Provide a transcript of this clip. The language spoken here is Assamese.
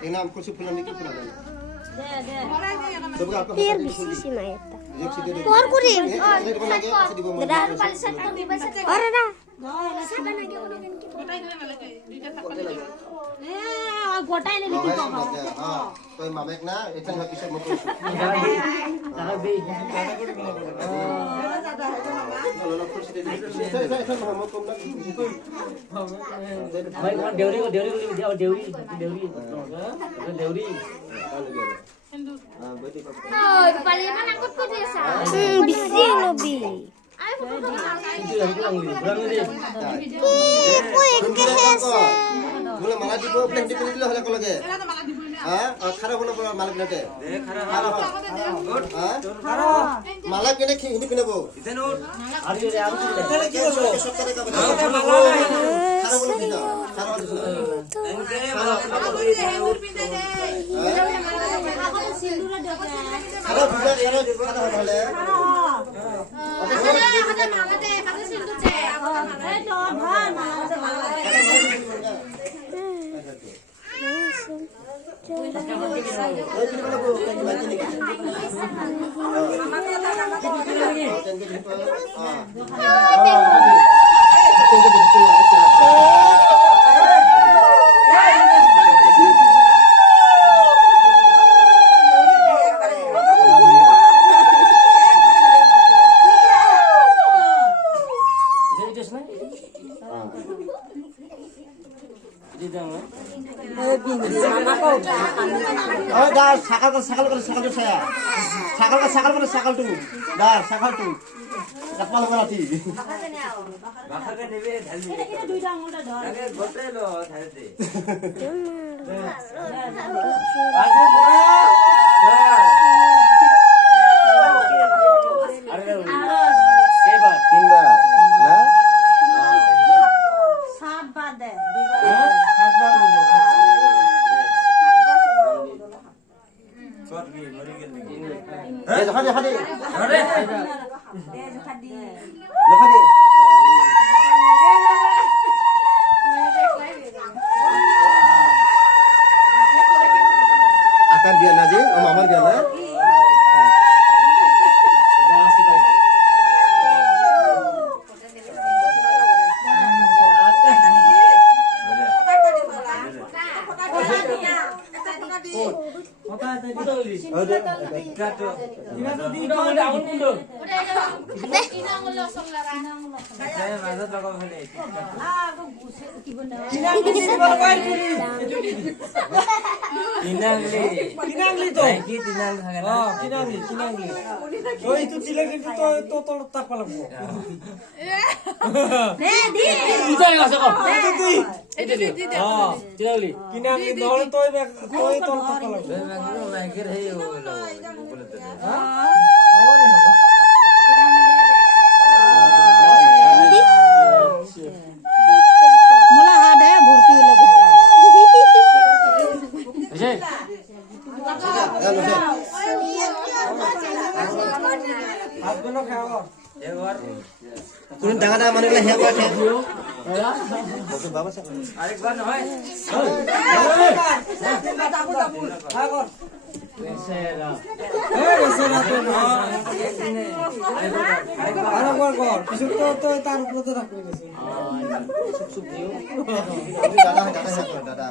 Inam kursi fulani ki fulani. Biar bisa sih Mayata. Keluar kuring. Orang dah. गोटाई ने लेकिन तो हां कोई मामेक ना इतन में पीछे मत तारा बे लो कुर्सी दे ऐसा हम कम ना भाई कौन देवरी को देवरी हां बेटी को oh kepala mana angkut kok dia sa bisa lebih बोले माला দিব প্লেন দি দিলে হলে কলগে হ্যাঁ খারাপ হলো মালা কিনতে খারাপ গুড খারাপ মালা কিনে হিনি কিনবো ইতেন উঠ আর রে আর ইতেন কি বলবো সরকারে কা বলে খারাপ হলো দিনা খারাপ হলো এনকে মালা উঠ পিনতে দে সিন্দুর দেবে খারাপ বুঝা এর কথা হলে আরে মালা দে কাছে সিন্দুর দে এই তো ভাই মালা দে মালা sakal saya. Sakal tu. Dah, sakal tu. Kapal berarti. Bakar kan dewe dhali. এটা দুইটা আঙুলটা ধর আগে গোটে লো ধারতে আজে বড় আরে কেবার তিনবার না সাত বার দে সাতবার বলে সর গই মরি গেল নাকি এই দেখা দে আরে দে খাদি দেখা দে akan biar naji om amar biar na saya mazat laga phale কিনাংলি তো কি তিনাল থাকে না কিনাংলি ওই তো চিলা কিন্তু তো তো তাক পালাবো দে দি ইতাই আছে কো তুই হ্যাঁ তিনালি কিনাংলি নহলে তো তো তাক পালাবো ম্যাগনো ম্যাগের হে বলে তো মোলা হাড়ে ভর্তি হলে গোটা বুঝে হাত গুলো খাও একবার কোন ডাঙা ডাঙা মানে হে পাঠ দিও বাবা সা আরেকবার নয় আগর এসেরা এসেরা তো আরেকবার কর কিছু তো তার উপরে তো রাখবে গেছে দাদা দাদা